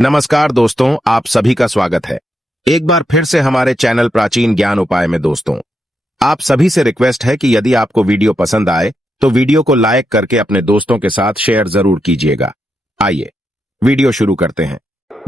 नमस्कार दोस्तों, आप सभी का स्वागत है एक बार फिर से हमारे चैनल प्राचीन ज्ञान उपाय में। दोस्तों, आप सभी से रिक्वेस्ट है कि यदि आपको वीडियो पसंद आए तो वीडियो को लाइक करके अपने दोस्तों के साथ शेयर जरूर कीजिएगा। आइए वीडियो शुरू करते हैं।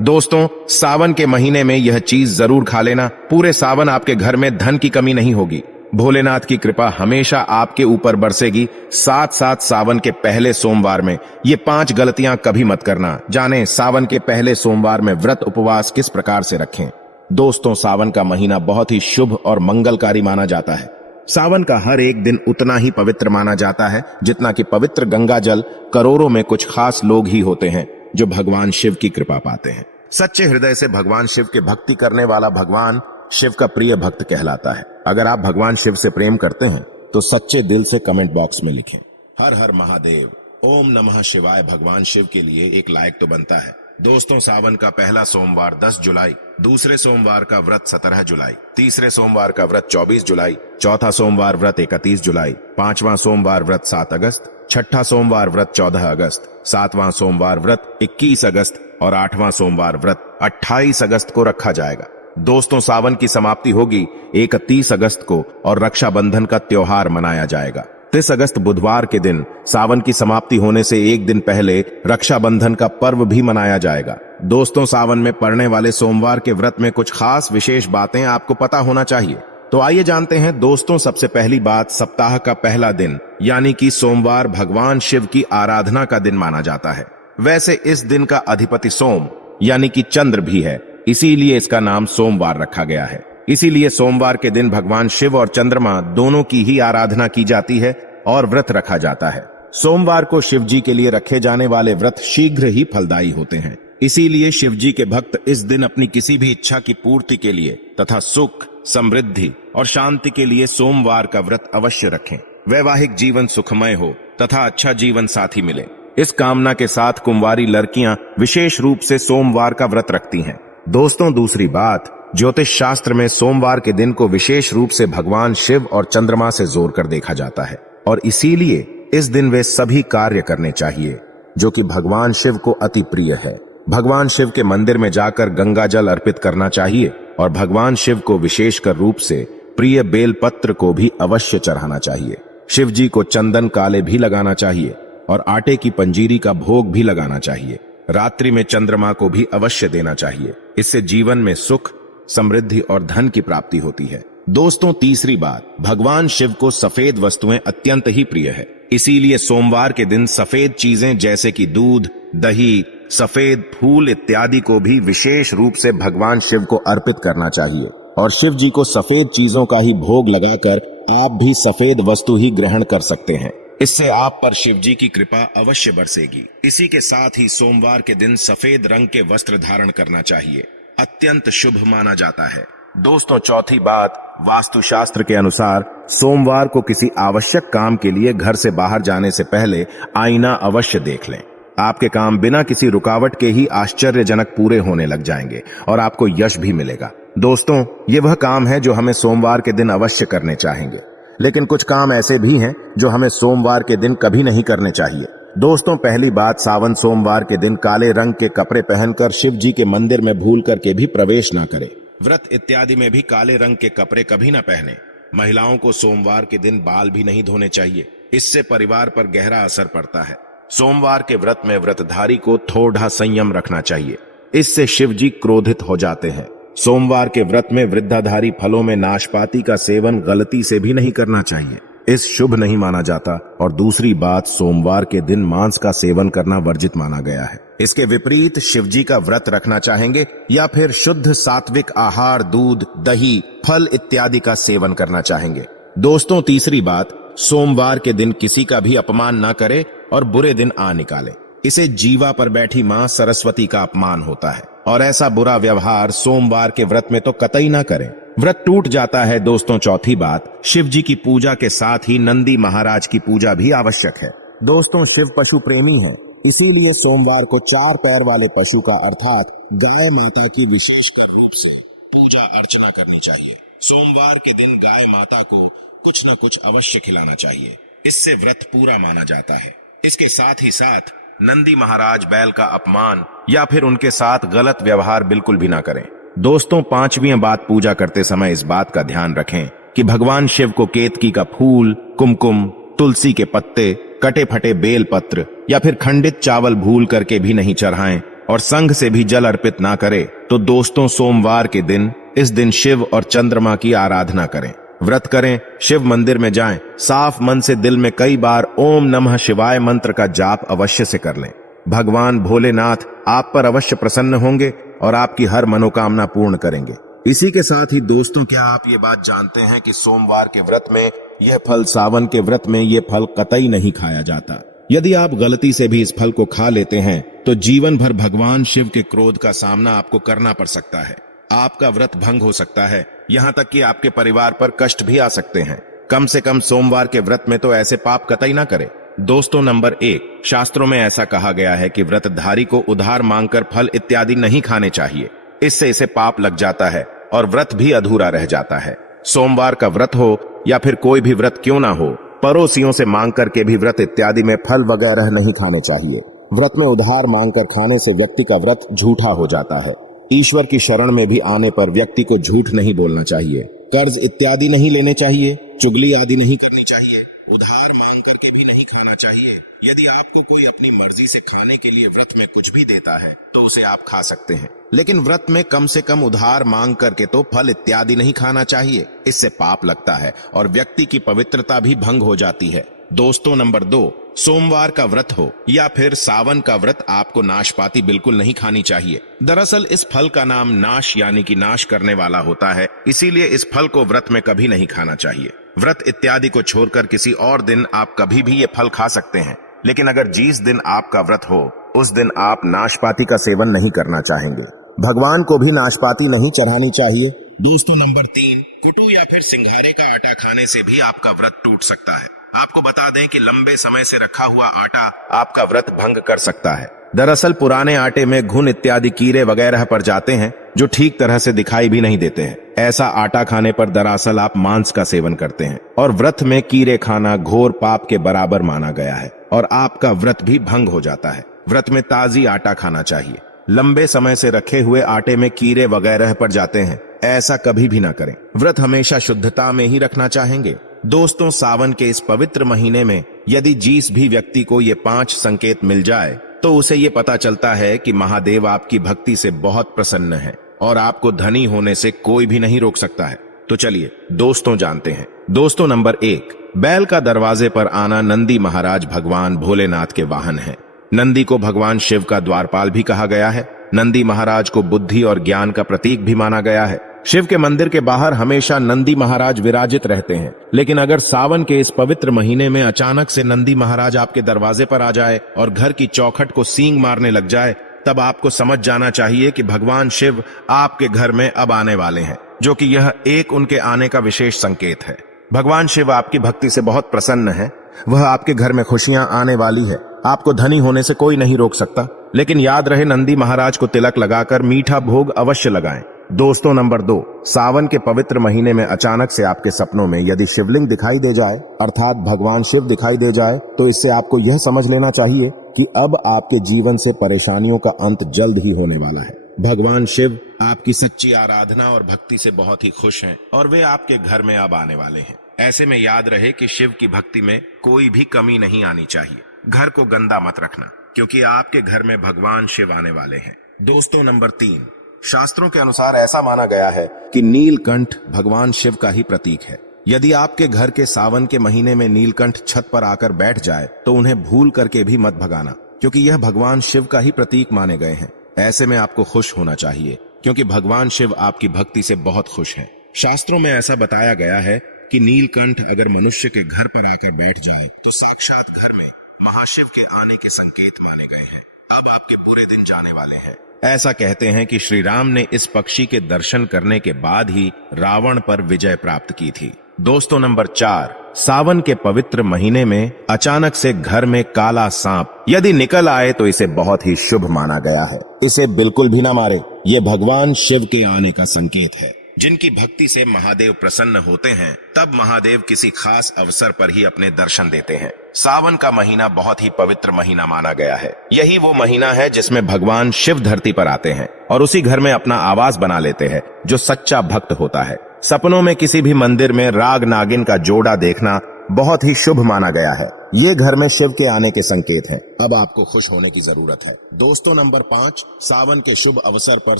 दोस्तों, सावन के महीने में यह चीज जरूर खा लेना। पूरे सावन आपके घर में धन की कमी नहीं होगी। भोलेनाथ की कृपा हमेशा आपके ऊपर बरसेगी। साथ साथ सावन के पहले सोमवार में ये 5 गलतियां कभी मत करना। जानें सावन के पहले सोमवार में व्रत उपवास किस प्रकार से रखें। दोस्तों, सावन का महीना बहुत ही शुभ और मंगलकारी माना जाता है। सावन का हर एक दिन उतना ही पवित्र माना जाता है जितना कि पवित्र गंगा जल। करोड़ों में कुछ खास लोग ही होते हैं जो भगवान शिव की कृपा पाते हैं। सच्चे हृदय से भगवान शिव के भक्ति करने वाला भगवान शिव का प्रिय भक्त कहलाता है। अगर आप भगवान शिव से प्रेम करते हैं तो सच्चे दिल से कमेंट बॉक्स में लिखें हर हर महादेव, ओम नमः शिवाय। भगवान शिव के लिए एक लाइक तो बनता है। दोस्तों, सावन का पहला सोमवार 10 जुलाई, दूसरे सोमवार का व्रत 17 जुलाई, तीसरे सोमवार का व्रत 24 जुलाई, चौथा सोमवार व्रत 31 जुलाई, पांचवां सोमवार व्रत 7 अगस्त, छठा सोमवार व्रत 14 अगस्त, सातवां सोमवार व्रत 21 अगस्त और आठवां सोमवार व्रत 28 अगस्त को रखा जाएगा। दोस्तों, सावन की समाप्ति होगी 31 अगस्त को और रक्षाबंधन का त्योहार मनाया जाएगा। 30 अगस्त बुधवार के दिन सावन की समाप्ति होने से एक दिन पहले रक्षाबंधन का पर्व भी मनाया जाएगा। दोस्तों, सावन में पड़ने वाले सोमवार के व्रत में कुछ खास विशेष बातें आपको पता होना चाहिए। तो आइए जानते हैं। दोस्तों, सबसे पहली बात, सप्ताह का पहला दिन यानी कि सोमवार भगवान शिव की आराधना का दिन माना जाता है। वैसे इस दिन का अधिपति सोम यानी कि चंद्र भी है, इसीलिए इसका नाम सोमवार रखा गया है। इसीलिए सोमवार के दिन भगवान शिव और चंद्रमा दोनों की ही आराधना की जाती है और व्रत रखा जाता है। सोमवार को शिव जी के लिए रखे जाने वाले व्रत शीघ्र ही फलदायी होते हैं। इसीलिए शिव जी के भक्त इस दिन अपनी किसी भी इच्छा की पूर्ति के लिए तथा सुख, समृद्धि और शांति के लिए सोमवार का व्रत अवश्य रखें। वैवाहिक जीवन सुखमय हो तथा अच्छा जीवन साथी मिले, इस कामना के साथ कुंवारी लड़कियां विशेष रूप से सोमवार का व्रत रखती हैं। दोस्तों, दूसरी बात, ज्योतिष शास्त्र में सोमवार के दिन को विशेष रूप से भगवान शिव और चंद्रमा से जोड़कर देखा जाता है और इसीलिए इस दिन वे सभी कार्य करने चाहिए जो कि भगवान शिव को अति प्रिय है। भगवान शिव के मंदिर में जाकर गंगा जल अर्पित करना चाहिए और भगवान शिव को विशेषकर रूप से प्रिय बेलपत्र को भी अवश्य चढ़ाना चाहिए। शिव जी को चंदन काले भी लगाना चाहिए और आटे की पंजीरी का भोग भी लगाना चाहिए। रात्रि में चंद्रमा को भी अवश्य देना चाहिए। इससे जीवन में सुख, समृद्धि और धन की प्राप्ति होती है। दोस्तों, तीसरी बात, भगवान शिव को सफेद वस्तुएं अत्यंत ही प्रिय है। इसीलिए सोमवार के दिन सफेद चीजें जैसे कि दूध, दही, सफेद फूल इत्यादि को भी विशेष रूप से भगवान शिव को अर्पित करना चाहिए और शिव जी को सफेद चीजों का ही भोग लगाकर आप भी सफेद वस्तु ही ग्रहण कर सकते हैं। इससे आप पर शिव जी की कृपा अवश्य बरसेगी। इसी के साथ ही सोमवार के दिन सफेद रंग के वस्त्र धारण करना चाहिए, अत्यंत शुभ माना जाता है। दोस्तों, चौथी बात, वास्तुशास्त्र के अनुसार सोमवार को किसी आवश्यक काम के लिए घर से बाहर जाने से पहले आईना अवश्य देख लें। आपके काम बिना किसी रुकावट के ही आश्चर्यजनक पूरे होने लग जाएंगे और आपको यश भी मिलेगा। दोस्तों, ये वह काम है जो हमें सोमवार के दिन अवश्य करने चाहेंगे, लेकिन कुछ काम ऐसे भी हैं जो हमें सोमवार के दिन कभी नहीं करने चाहिए। दोस्तों, पहली बात, सावन सोमवार के दिन काले रंग के कपड़े पहनकर शिव जी के मंदिर में भूल करके भी प्रवेश ना करें। व्रत इत्यादि में भी काले रंग के कपड़े कभी ना पहने। महिलाओं को सोमवार के दिन बाल भी नहीं धोने चाहिए, इससे परिवार पर गहरा असर पड़ता है। सोमवार के व्रत में व्रतधारी को थोड़ा संयम रखना चाहिए, इससे शिव जी क्रोधित हो जाते हैं। सोमवार के व्रत में वृद्धाधारी फलों में नाशपाती का सेवन गलती से भी नहीं करना चाहिए, इस शुभ नहीं माना जाता। और दूसरी बात, सोमवार के दिन मांस का सेवन करना वर्जित माना गया है। इसके विपरीत शिव जी का व्रत रखना चाहेंगे या फिर शुद्ध सात्विक आहार, दूध, दही, फल इत्यादि का सेवन करना चाहेंगे। दोस्तों, तीसरी बात, सोमवार के दिन किसी का भी अपमान ना करे और बुरे दिन आ निकाले। इसे जीवा पर बैठी मां सरस्वती का अपमान होता है और ऐसा बुरा व्यवहार सोमवार के व्रत में तो कतई ना करें, व्रत टूट जाता है। दोस्तों, चौथी बात, शिव जी की पूजा के साथ ही नंदी महाराज की पूजा भी आवश्यक है। दोस्तों, शिव पशु प्रेमी हैं, इसीलिए सोमवार को 4 पैर वाले पशु का अर्थात गाय माता की विशेषकर रूप से पूजा अर्चना करनी चाहिए। सोमवार के दिन गाय माता को कुछ न कुछ अवश्य खिलाना चाहिए, इससे व्रत पूरा माना जाता है। इसके साथ ही साथ नंदी महाराज बैल का अपमान या फिर उनके साथ गलत व्यवहार बिल्कुल भी ना करें। दोस्तों, 5वीं बात, पूजा करते समय इस बात का ध्यान रखें कि भगवान शिव को केतकी का फूल, कुमकुम, तुलसी के पत्ते, कटे फटे बेल पत्र या फिर खंडित चावल भूल करके भी नहीं चढ़ाएं और संघ से भी जल अर्पित ना करें। तो दोस्तों, सोमवार के दिन इस दिन शिव और चंद्रमा की आराधना करें, व्रत करें, शिव मंदिर में जाएं, साफ मन से दिल में कई बार ओम नमः शिवाय मंत्र का जाप अवश्य से कर लें। भगवान भोलेनाथ आप पर अवश्य प्रसन्न होंगे और आपकी हर मनोकामना पूर्ण करेंगे। इसी के साथ ही दोस्तों, क्या आप ये बात जानते हैं कि सोमवार के व्रत में यह फल, सावन के व्रत में यह फल कतई नहीं खाया जाता। यदि आप गलती से भी इस फल को खा लेते हैं तो जीवन भर भगवान शिव के क्रोध का सामना आपको करना पड़ सकता है। आपका व्रत भंग हो सकता है, यहाँ तक कि आपके परिवार पर कष्ट भी आ सकते हैं। कम से कम सोमवार के व्रत में तो ऐसे पाप कतई ना करें। दोस्तों, नंबर 1, शास्त्रों में ऐसा कहा गया है कि व्रतधारी को उधार मांगकर फल इत्यादि नहीं खाने चाहिए, इससे इसे पाप लग जाता है और व्रत भी अधूरा रह जाता है। सोमवार का व्रत हो या फिर कोई भी व्रत क्यों ना हो, पड़ोसियों से मांग करके भी व्रत इत्यादि में फल वगैरह नहीं खाने चाहिए। व्रत में उधार मांगकर खाने से व्यक्ति का व्रत झूठा हो जाता है। ईश्वर की शरण में भी आने पर व्यक्ति को झूठ नहीं बोलना चाहिए, कर्ज इत्यादि नहीं लेने चाहिए, चुगली आदि नहीं करनी चाहिए, उधार मांग करके भी नहीं खाना चाहिए। यदि आपको कोई अपनी मर्जी से खाने के लिए व्रत में कुछ भी देता है तो उसे आप खा सकते हैं, लेकिन व्रत में कम से कम उधार मांग करके तो फल इत्यादि नहीं खाना चाहिए, इससे पाप लगता है और व्यक्ति की पवित्रता भी भंग हो जाती है। दोस्तों, नंबर 2, सोमवार का व्रत हो या फिर सावन का व्रत, आपको नाशपाती बिल्कुल नहीं खानी चाहिए। दरअसल इस फल का नाम नाश यानी कि नाश करने वाला होता है, इसीलिए इस फल को व्रत में कभी नहीं खाना चाहिए। व्रत इत्यादि को छोड़कर किसी और दिन आप कभी भी ये फल खा सकते हैं, लेकिन अगर जिस दिन आपका व्रत हो उस दिन आप नाशपाती का सेवन नहीं करना चाहेंगे। भगवान को भी नाशपाती नहीं चढ़ानी चाहिए। दोस्तों, नंबर 3, कुटू या फिर सिंघारे का आटा खाने से भी आपका व्रत टूट सकता है। आपको बता दें कि लंबे समय से रखा हुआ आटा आपका व्रत भंग कर सकता है। दरअसल पुराने आटे में घुन इत्यादि कीड़े वगैरह पड़ जाते हैं जो ठीक तरह से दिखाई भी नहीं देते हैं। ऐसा आटा खाने पर दरअसल आप मांस का सेवन करते हैं और व्रत में कीड़े खाना घोर पाप के बराबर माना गया है और आपका व्रत भी भंग हो जाता है। व्रत में ताजी आटा खाना चाहिए। लंबे समय से रखे हुए आटे में कीड़े वगैरह पड़ जाते हैं, ऐसा कभी भी ना करें। व्रत हमेशा शुद्धता में ही रखना चाहेंगे। दोस्तों, सावन के इस पवित्र महीने में यदि जिस भी व्यक्ति को ये 5 संकेत मिल जाए तो उसे ये पता चलता है कि महादेव आपकी भक्ति से बहुत प्रसन्न है और आपको धनी होने से कोई भी नहीं रोक सकता है। तो चलिए दोस्तों जानते हैं। दोस्तों, नंबर 1, बैल का दरवाजे पर आना। नंदी महाराज भगवान भोलेनाथ के वाहन हैं। नंदी को भगवान शिव का द्वारपाल भी कहा गया है। नंदी महाराज को बुद्धि और ज्ञान का प्रतीक भी माना गया है। शिव के मंदिर के बाहर हमेशा नंदी महाराज विराजित रहते हैं, लेकिन अगर सावन के इस पवित्र महीने में अचानक से नंदी महाराज आपके दरवाजे पर आ जाए और घर की चौखट को सींग मारने लग जाए, तब आपको समझ जाना चाहिए कि भगवान शिव आपके घर में अब आने वाले हैं, जो कि यह एक उनके आने का विशेष संकेत है। भगवान शिव आपकी भक्ति से बहुत प्रसन्न है। वह आपके घर में खुशियां आने वाली है। आपको धनी होने से कोई नहीं रोक सकता, लेकिन याद रहे नंदी महाराज को तिलक लगाकर मीठा भोग अवश्य लगाएं। दोस्तों, नंबर 2, सावन के पवित्र महीने में अचानक से आपके सपनों में यदि शिवलिंग दिखाई दे जाए, अर्थात भगवान शिव दिखाई दे जाए, तो इससे आपको यह समझ लेना चाहिए कि अब आपके जीवन से परेशानियों का अंत जल्द ही होने वाला है। भगवान शिव आपकी सच्ची आराधना और भक्ति से बहुत ही खुश हैं और वे आपके घर में अब आने वाले हैं। ऐसे में याद रहे कि शिव की भक्ति में कोई भी कमी नहीं आनी चाहिए। घर को गंदा मत रखना, क्योंकि आपके घर में भगवान शिव आने वाले हैं। दोस्तों, नंबर 3, शास्त्रों के अनुसार ऐसा माना गया है कि नीलकंठ भगवान शिव का ही प्रतीक है। यदि आपके घर के सावन के महीने में नीलकंठ छत पर आकर बैठ जाए तो उन्हें भूल करके भी मत भगाना, क्योंकि यह भगवान शिव का ही प्रतीक माने गए हैं। ऐसे में आपको खुश होना चाहिए, क्योंकि भगवान शिव आपकी भक्ति से बहुत खुश हैं। शास्त्रों में ऐसा बताया गया है कि नीलकंठ अगर मनुष्य के घर पर आकर बैठ जाए तो साक्षात घर में महाशिव के आने के संकेत माने गए हैं। अब आपके बुरे दिन जाने वाले हैं। ऐसा कहते हैं कि श्री राम ने इस पक्षी के दर्शन करने के बाद ही रावण पर विजय प्राप्त की थी। दोस्तों, नंबर 4, सावन के पवित्र महीने में अचानक से घर में काला सांप यदि निकल आए तो इसे बहुत ही शुभ माना गया है। इसे बिल्कुल भी ना मारे, ये भगवान शिव के आने का संकेत है। जिनकी भक्ति से महादेव प्रसन्न होते हैं, तब महादेव किसी खास अवसर पर ही अपने दर्शन देते हैं। सावन का महीना बहुत ही पवित्र महीना माना गया है। यही वो महीना है जिसमें भगवान शिव धरती पर आते हैं और उसी घर में अपना आवास बना लेते हैं। जो सच्चा भक्त होता है, सपनों में किसी भी मंदिर में राग नागिन का जोड़ा देखना बहुत ही शुभ माना गया है। ये घर में शिव के आने के संकेत हैं। अब आपको खुश होने की जरूरत है। दोस्तों, नंबर 5, सावन के शुभ अवसर पर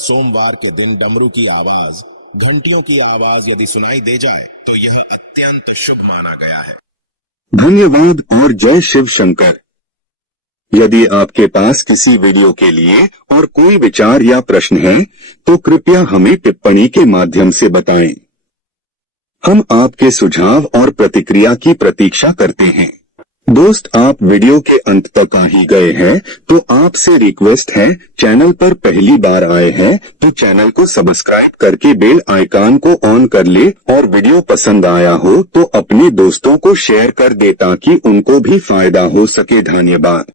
सोमवार के दिन डमरू की आवाज, घंटियों की आवाज यदि सुनाई दे जाए तो यह अत्यंत शुभ माना गया है। धन्यवाद और जय शिव शंकर। यदि आपके पास किसी वीडियो के लिए और कोई विचार या प्रश्न है तो कृपया हमें टिप्पणी के माध्यम से बताएं। हम आपके सुझाव और प्रतिक्रिया की प्रतीक्षा करते हैं। दोस्त, आप वीडियो के अंत तक आ ही गए हैं तो आपसे रिक्वेस्ट है, चैनल पर पहली बार आए हैं तो चैनल को सब्सक्राइब करके बेल आइकन को ऑन कर ले और वीडियो पसंद आया हो तो अपने दोस्तों को शेयर कर दे ताकि उनको भी फायदा हो सके। धन्यवाद।